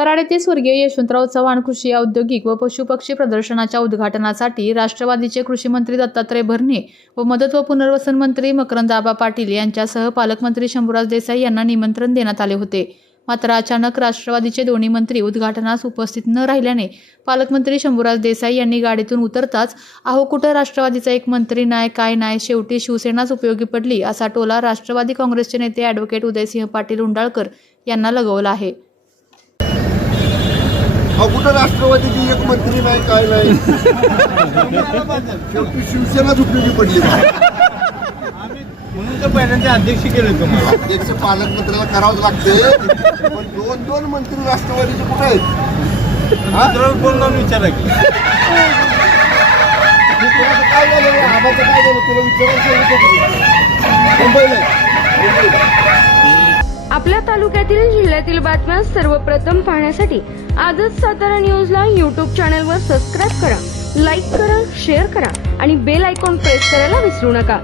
कराड येथे स्वर्गीय यशवंतराव चव्हाण कृषी औद्योगिक व पशुपक्षी प्रदर्शनाच्या उद्घाटनासाठी राष्ट्रवादीचे कृषी मंत्री दत्तात्रय भरणे व मदत व पुनर्वसन मंत्री मकरंद पाटील यांच्यासह पालकमंत्री शंभूराज देसाई यांना निमंत्रण देण्यात आले होते. मात्र अचानक राष्ट्रवादीचे दोन्ही मंत्री उद्घाटनास उपस्थित न राहिल्याने पालकमंत्री शंभूराज देसाई यांनी गाडीतून उतरताच "अहो कुठं राष्ट्रवादीचा एक मंत्री नाही, काय नाही, शेवटी शिवसेनाच उपयोगी पडली" असा टोला राष्ट्रवादी काँग्रेसचे नेते ॲडव्होकेट उदयसिंह पाटील उंडाळकर यांना लगावला आहे. कुठं राष्ट्रवादीची एक मंत्री नाही, काय नाही, शेवटी शिवसेनाच उपयोगी पडली. म्हणून तर पहिल्यांदा अध्यक्ष केले तुम्हाला. अध्यक्ष पालकमंत्र्याला करावंच लागते, पण दोन मंत्री राष्ट्रवादीचे कुठे आहेत? कोण जाऊन विचारा की काय झालं, आबाचं काय झालं तुला विचारायचं मुंबईला. आपल्या तालुक्यातील जिल्ह्यातील बातम्या सर्वप्रथम पाहण्यासाठी आजच सातारा न्यूजला YouTube चॅनलवर सबस्क्राईब करा, लाईक करा, शेअर करा आणि बेल आयकॉन प्रेस करायला विसरू नका.